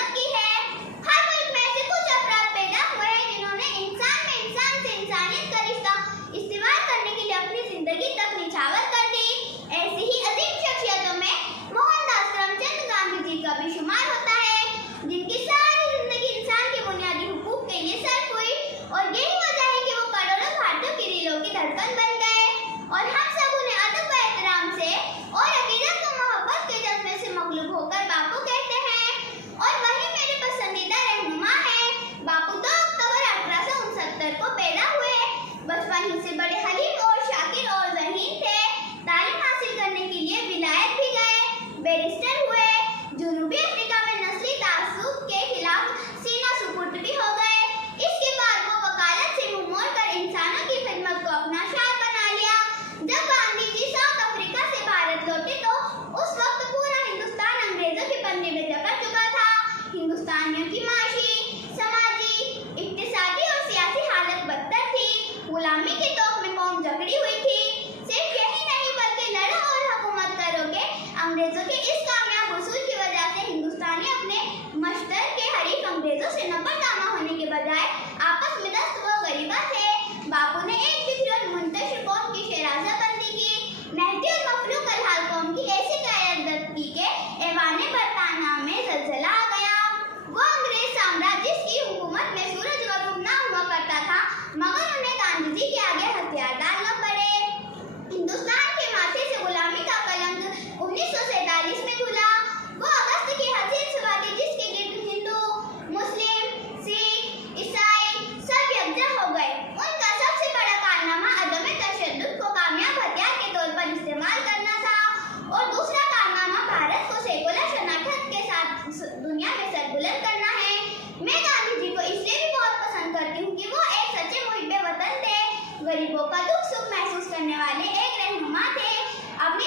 खिदमत की है। हर मुल्क में ऐसे कुछ अफराद पैदा हुए हैं जिन्होंने इंसान में इंसान से इंसानियत का रिश्ता इस्तेमाल करने के लिए अपनी जिंदगी तक निछावर कर दी। ऐसी ही अजीम शख्सियतों में मोहनदास करमचंद गांधी जी का भी शुमार होता है, जिनकी सारी जिंदगी इंसान के बुनियादी हुकूक के लिए सर्फ हुई और यही वजह है कि वो करोड़ों भारतीयों के दिलों की धड़कन बन गए और हम सब उन्हें अदब व एहतराम से और अकीदत व मोहब्बत के जज्बे से मखलूक होकर बापू कहते हैं। और वही मेरे पसंदीदा रहनुमा है। बापू 2 अक्टूबर 1869 को पैदा हुए। बचपन ही से बड़े हलीम और शाकिर और ज़हीन थे। तालीम हासिल करने के लिए विलायत भी गए, बैरिस्टर हुए। जनूबी अफ्रीका में नस्ली तासुब के खिलाफ सीना सुपुर्द भी हो गए। इसके बाद वो वकालत से मुंह मोड़कर इंसानों की खिदमत को अपना शान बना लिया। जब गांधी जी साउथ अफ्रीका से भारत लौटे तो उस वक्त पूरा हिंदुस्तान अंग्रेजों के पन्ने में जकड़ चुका था। हिंदुस्तानियों की माशी, समाजी, इक्तिसादी और सियासी हालत बदतर थी। गुलामी के तौर में कौम जकड़ी हुई थी। सिर्फ यही नहीं बल्कि लड़ो और हुकूमत करो के अंग्रेजों के इस कामयाब उसूल की वजह से हिंदुस्तानी अपने मश्तर के हरीफ अंग्रेजों से नफरतनामा होने के बजाय आपस में दस्त व गरीबा थे। बापू ने एक फिक्र और मुंतशिर कौम की शराज़ाबंदी की। महदी और मफलूक अलहाल कौम की ऐसी क़यादत की कि ऐवाने बरताना में ज़लज़ला आ गया। वो अंग्रेज साम्राज्य जिसकी हुकूमत में सूरज ग़रूब ना हुआ करता था, मगर उन्हें गांधी जी के आगे हथियार डालना पड़े। हिंदुस्तान के माथे से गुलामी का कलंक 1947 में धुला। वो अगस्त की हसीन सुबह थी जिसके गिर्द हिंदू, मुस्लिम, सिख, ईसाई सब यकजा हो गए। उनका सबसे बड़ा कारनामा अदम तशद्दुद को कामयाब हथियार के तौर पर इस्तेमाल करना था और दूसरा कारनामा भारत को सेकुलर शनाख्त के साथ दुनिया में सरबुलंद करना है। मैं गांधी जी को इसलिए भी बहुत पसंद करती हूँ कि वो एक सच्चे मुहिब्बे वतन थे, गरीबों का दुख सुख महसूस करने वाले एक रहनुमा थे। अपनी